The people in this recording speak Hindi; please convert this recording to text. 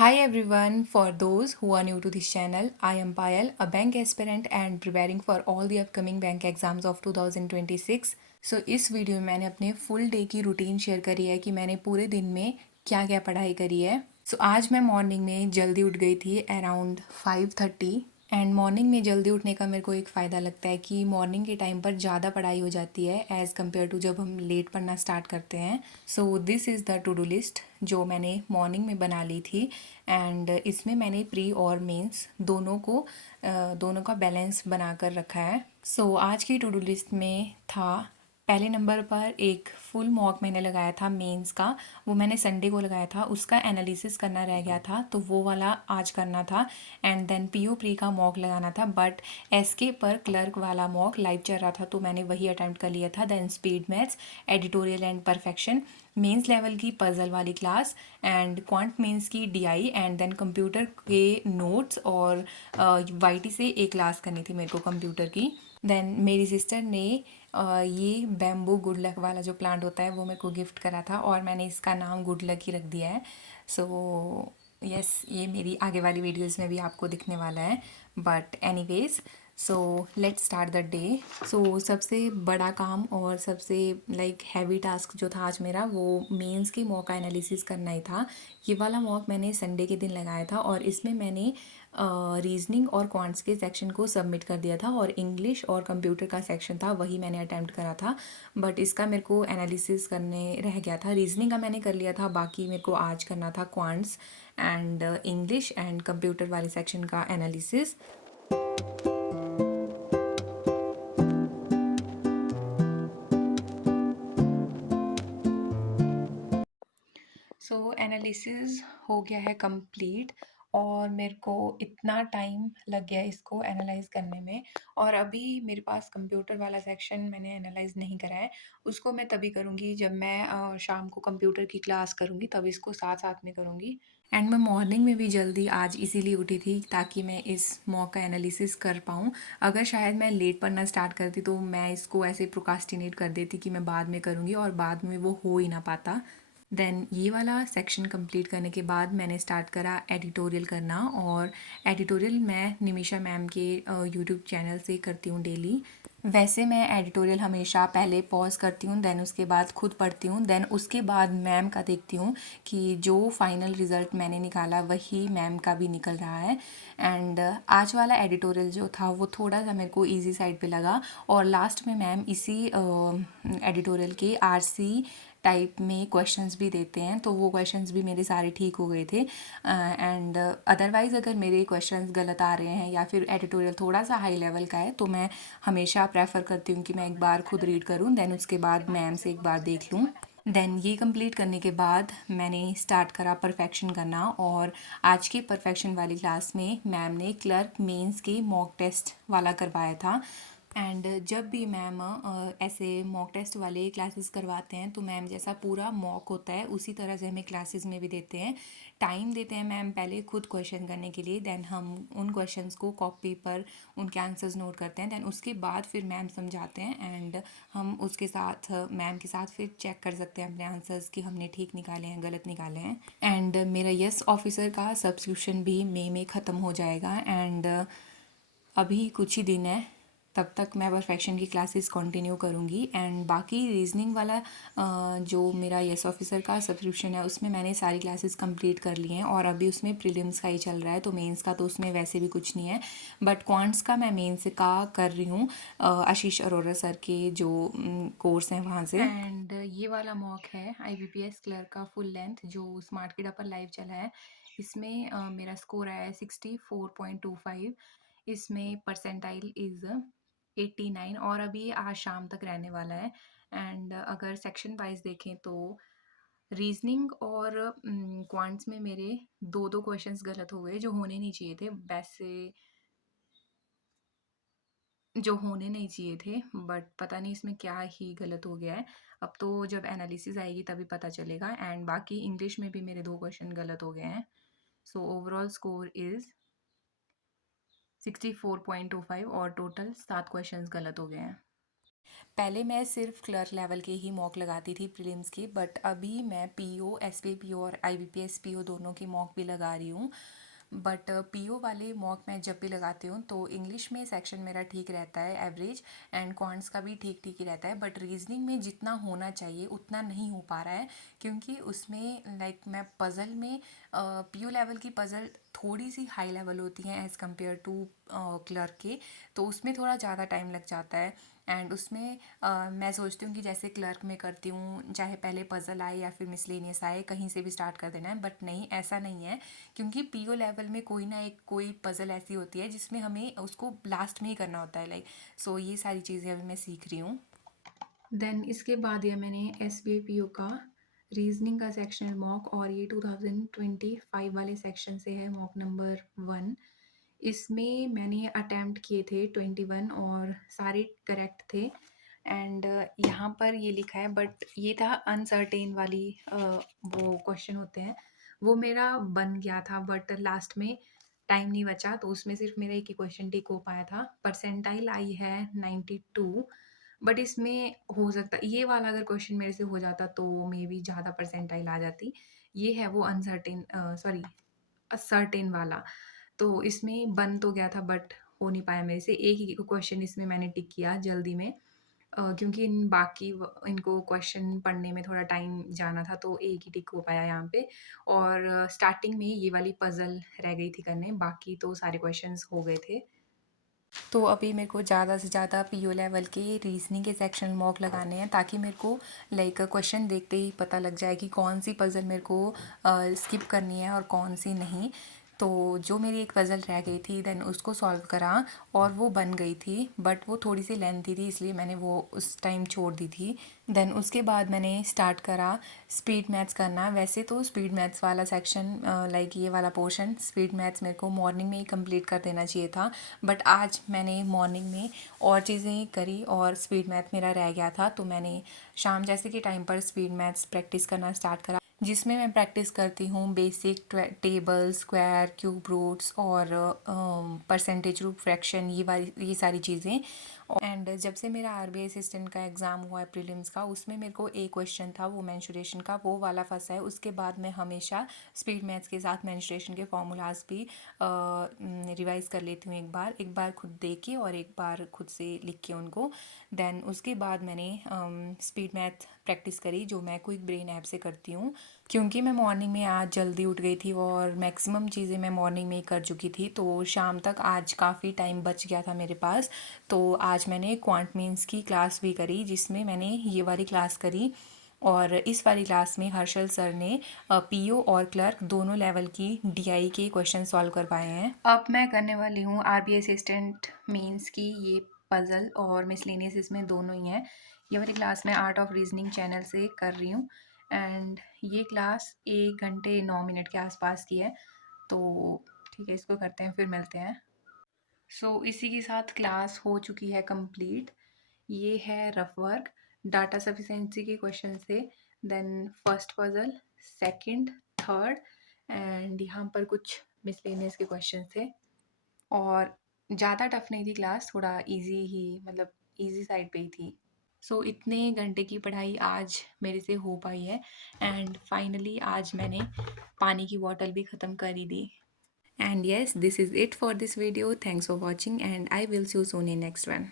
Hi everyone, for those who are new to this channel, I am Payal, a bank aspirant and preparing for all the upcoming bank exams of 2026. So इस वीडियो में मैंने अपने फुल डे की रूटीन शेयर करी है कि मैंने पूरे दिन में क्या क्या पढ़ाई करी है। आज मैं मॉर्निंग में जल्दी उठ गई थी अराउंड 5:30। एंड मॉर्निंग में जल्दी उठने का मेरे को एक फ़ायदा लगता है कि मॉर्निंग के टाइम पर ज़्यादा पढ़ाई हो जाती है एज़ कम्पेयर टू जब हम लेट पढ़ना स्टार्ट करते हैं। So this is the two do list जो मैंने मॉर्निंग में बना ली थी। एंड इसमें मैंने प्री और मेंस दोनों का बैलेंस बना कर रखा है। आज की टू डू लिस्ट में था पहले नंबर पर एक फुल मॉक मैंने लगाया था मेंस का। वो मैंने संडे को लगाया था, उसका एनालिसिस करना रह गया था तो वो वाला आज करना था। एंड देन पीओ प्री का मॉक लगाना था, बट एसके पर क्लर्क वाला मॉक लाइव चल रहा था तो मैंने वही अटेम्प्ट कर लिया था। Then speed maths, editorial and perfection, mains level की पजल वाली क्लास, एंड क्वांट मेंस की डीआई, एंड देन कंप्यूटर के नोट्स और वाईटी से एक क्लास करनी थी मेरे को कंप्यूटर की। देन मेरी सिस्टर ने ये बैम्बू गुड लक वाला जो प्लांट होता है वो मेरे को गिफ्ट करा था और मैंने इसका नाम गुड लक ही रख दिया है। यस, ये मेरी आगे वाली वीडियोस में भी आपको दिखने वाला है। But anyways, so let's start the day. सबसे बड़ा काम और सबसे हैवी टास्क जो था आज मेरा वो मेंस की मॉक का एनालिसिस करना ही था। ये वाला मॉक मैंने संडे के दिन लगाया था और इसमें मैंने रीजनिंग और क्वांट्स के सेक्शन को सबमिट कर दिया था और इंग्लिश और कंप्यूटर का सेक्शन था वही मैंने अटैम्प्ट करा था। बट इसका मेरे को एनालिसिस करने रह गया था। रीजनिंग का मैंने कर लिया था, बाकी मेरे को आज करना था quants and English and computer वाले सेक्शन का एनालिसिस। एनालिसिस हो गया है कंप्लीट और मेरे को इतना टाइम लग गया इसको एनालाइज करने में। और अभी मेरे पास कंप्यूटर वाला सेक्शन मैंने एनालाइज नहीं करा है, उसको मैं तभी करूँगी जब मैं शाम को कंप्यूटर की क्लास करूँगी, तब इसको साथ साथ में करूँगी। एंड मैं मॉर्निंग में भी जल्दी आज इसीलिए उठी थी ताकि मैं इस मॉक का एनालिसिस कर पाऊँ। अगर शायद मैं लेट पढ़ना स्टार्ट करती तो मैं इसको ऐसे प्रोकास्टिनेट कर देती कि मैं बाद में करूँगी और बाद में वो हो ही ना पाता। देन ये वाला सेक्शन कंप्लीट करने के बाद मैंने स्टार्ट करा एडिटोरियल करना। और एडिटोरियल मैं निमिषा मैम के यूट्यूब चैनल से करती हूँ डेली। वैसे मैं एडिटोरियल हमेशा पहले पॉज करती हूँ, देन उसके बाद खुद पढ़ती हूँ, देन उसके बाद मैम का देखती हूँ कि जो फाइनल रिज़ल्ट मैंने निकाला वही मैम का भी निकल रहा है। एंड आज वाला एडिटोरियल जो था वो थोड़ा सा मेरे को इजी साइड पे लगा और लास्ट में मैम इसी एडिटोरियल के आरसी टाइप में क्वेश्चंस भी देते हैं तो वो क्वेश्चंस भी मेरे सारे ठीक हो गए थे। एंड अदरवाइज़ अगर मेरे क्वेश्चंस गलत आ रहे हैं या फिर एडिटोरियल थोड़ा सा हाई लेवल का है तो मैं हमेशा प्रेफर करती हूँ कि मैं एक बार खुद रीड करूँ, देन उसके बाद मैम से एक बार देख लूँ। देन ये कंप्लीट करने के बाद मैंने स्टार्ट करा परफेक्शन करना। और आज की परफेक्शन वाली क्लास में मैम ने क्लर्क मेंस के मॉक टेस्ट वाला करवाया था। एंड जब भी मैम ऐसे मॉक टेस्ट वाले क्लासेस करवाते हैं तो मैम जैसा पूरा मॉक होता है उसी तरह से हमें क्लासेस में भी देते हैं। टाइम देते हैं मैम पहले खुद क्वेश्चन करने के लिए, देन हम उन क्वेश्चंस को कॉपी पर उनके आंसर्स नोट करते हैं, देन उसके बाद फिर मैम समझाते हैं एंड हम उसके साथ मैम के साथ फिर चेक कर सकते हैं अपने आंसर्स कि हमने ठीक निकाले हैं गलत निकाले हैं। एंड मेरा यस ऑफिसर का सब्सक्रिप्शन भी मई में ख़त्म हो जाएगा एंड अभी कुछ ही दिन है, तब तक मैं परफेक्शन की क्लासेस कंटिन्यू करूँगी। एंड बाकी रीजनिंग वाला जो मेरा यस ऑफिसर का सब्सक्रिप्शन है उसमें मैंने सारी क्लासेस कंप्लीट कर ली हैं और अभी उसमें प्रीलिम्स का ही चल रहा है तो मेंस का तो उसमें वैसे भी कुछ नहीं है। बट क्वांट्स का मैं मेंस का कर रही हूँ आशीष अरोरा सर के जो कोर्स हैं वहाँ से। एंड ये वाला मॉक है आईबीपीएस क्लर्क का फुल लेंथ जो स्मार्ट किडा पर लाइव चला है। इसमें मेरा स्कोर आया है 64.25। इसमें परसेंटाइल इज़ 89 और अभी आज शाम तक रहने वाला है। एंड अगर सेक्शन वाइज देखें तो रीजनिंग और क्वांट्स में मेरे दो दो क्वेश्चंस गलत हो गए जो होने नहीं चाहिए थे, वैसे जो होने नहीं चाहिए थे, बट पता नहीं इसमें क्या ही गलत हो गया है। अब तो जब एनालिसिस आएगी तभी पता चलेगा। एंड बाकी इंग्लिश में भी मेरे दो क्वेश्चन गलत हो गए हैं। ओवरऑल स्कोर इज़ 64.25 और टोटल 7 क्वेश्चंस गलत हो गए हैं। पहले मैं सिर्फ क्लर्क लेवल के ही मॉक लगाती थी प्रीलिम्स की, बट अभी मैं पीओ, एसपीपीओ और आईबीपीएस पीओ दोनों की मॉक भी लगा रही हूँ। बट पीओ वाले मॉक मैं जब भी लगाती हूँ तो इंग्लिश में सेक्शन मेरा ठीक रहता है एवरेज, एंड क्वांट्स का भी ठीक ठीक ही रहता है, बट रीजनिंग में जितना होना चाहिए उतना नहीं हो पा रहा है, क्योंकि उसमें लाइक मैं पज़ल में पीओ लेवल की पज़ल थोड़ी सी हाई लेवल होती हैं एज़ कम्पेयर टू क्लर्क के, तो उसमें थोड़ा ज़्यादा टाइम लग जाता है। एंड उसमें मैं सोचती हूँ कि जैसे क्लर्क में करती हूँ, चाहे पहले पज़ल आए या फिर मिसलेनियस आए, कहीं से भी स्टार्ट कर देना है, बट नहीं, ऐसा नहीं है, क्योंकि पीओ लेवल में कोई ना एक कोई पज़ल ऐसी होती है जिसमें हमें उसको लास्ट में ही करना होता है, लाइक सो ये सारी चीज़ें अभी मैं सीख रही हूँ। देन इसके बाद ये मैंने S B I P O का रीजनिंग का सेक्शनल मॉक, और ये 2025 वाले सेक्शन से है, मॉक नंबर 1। इसमें मैंने अटैम्प्ट किए थे 21 और सारे करेक्ट थे। एंड यहाँ पर ये लिखा है, बट ये था अनसर्टेन वाली वो क्वेश्चन होते हैं, वो मेरा बन गया था, बट लास्ट में टाइम नहीं बचा तो उसमें सिर्फ मेरा एक ही क्वेश्चन टिक हो पाया था। परसेंटाइल आई है 92, बट इसमें हो सकता ये वाला अगर क्वेश्चन मेरे से हो जाता तो मे बी ज़्यादा परसेंटाइल आ जाती। ये है वो अनसर्टेन, सॉरी, सर्टेन वाला, तो इसमें बन तो गया था बट हो नहीं पाया मेरे से। एक ही क्वेश्चन इसमें मैंने टिक किया जल्दी में, क्योंकि इन बाकी इनको क्वेश्चन पढ़ने में थोड़ा टाइम जाना था, तो एक ही टिक हो पाया यहाँ पे। और स्टार्टिंग में ये वाली पजल रह गई थी करने, बाकी तो सारे क्वेश्चंस हो गए थे। तो अभी मेरे को ज़्यादा से ज़्यादा पीओ लेवल के रीजनिंग के सेक्शन मॉक लगाने हैं, ताकि मेरे को लाइक क्वेश्चन देखते ही पता लग जाए कि कौन सी पज़ल मेरे को स्किप करनी है और कौन सी नहीं। तो जो मेरी एक पज़ल रह गई थी, देन उसको सॉल्व करा और वो बन गई थी, बट वो थोड़ी सी लेंथी थी, इसलिए मैंने वो उस टाइम छोड़ दी थी। देन उसके बाद मैंने स्टार्ट करा स्पीड मैथ्स करना। वैसे तो स्पीड मैथ्स वाला सेक्शन, लाइक ये वाला पोर्शन स्पीड मैथ्स मेरे को मॉर्निंग में ही कंप्लीट कर देना चाहिए था, बट आज मैंने मॉर्निंग में और चीज़ें करी और स्पीड मैथ मेरा रह गया था, तो मैंने शाम जैसे के टाइम पर स्पीड मैथ्स प्रैक्टिस करना स्टार्ट करा, जिसमें मैं प्रैक्टिस करती हूँ basic table, square, cube roots और परसेंटेज रूट, फ्रैक्शन, ये सारी चीज़ें। एंड जब से मेरा आरबीआई असिस्टेंट का एग्ज़ाम हुआ है प्रीलिम्स का, उसमें मेरे को एक क्वेश्चन था वो मेंसुरेशन का, वो वाला फंसा है। उसके बाद मैं हमेशा स्पीड मैथ्स के साथ मेंसुरेशन के फॉर्मूलाज भी रिवाइज कर लेती हूँ, एक बार खुद देख के और एक बार खुद से लिख के उनको। देन उसके बाद मैंने स्पीड मैथ प्रैक्टिस करी, जो मैं क्विक ब्रेन ऐप से करती हूँ, क्योंकि मैं मॉर्निंग में आज जल्दी उठ गई थी और मैक्सिमम चीज़ें मैं मॉर्निंग में ही कर चुकी थी, तो शाम तक आज काफ़ी टाइम बच गया था मेरे पास। तो आज मैंने क्वांट मीन्स की क्लास भी करी, जिसमें मैंने ये वाली क्लास करी, और इस वाली क्लास में हर्षल सर ने पीओ और क्लर्क दोनों लेवल की डीआई के क्वेश्चन सॉल्व करवाए हैं। अब मैं करने वाली हूँ आरबीआई असिस्टेंट मीन्स की ये पज़ल और मिसलेनियस, इसमें दोनों ही हैं। ये वाली क्लास मैं आर्ट ऑफ रीजनिंग चैनल से कर रही हूँ, एंड ये क्लास 1 घंटे 9 मिनट के आसपास की है। तो ठीक है, इसको करते हैं, फिर मिलते हैं। इसी के साथ क्लास हो चुकी है कंप्लीट। ये है रफ वर्क, डाटा सफिशिएंसी के क्वेश्चन से, then first puzzle, second, third, and यहाँ पर कुछ मिसलेनियस के क्वेश्चन थे, और ज़्यादा टफ नहीं थी क्लास, थोड़ा इजी ही, मतलब इजी साइड पे ही थी। इतने घंटे की पढ़ाई आज मेरे से हो पाई है, एंड फाइनली आज मैंने पानी की बॉटल भी ख़त्म कर ही दी। And yes, this is it for this video. Thanks for watching, and I will see you soon in next one.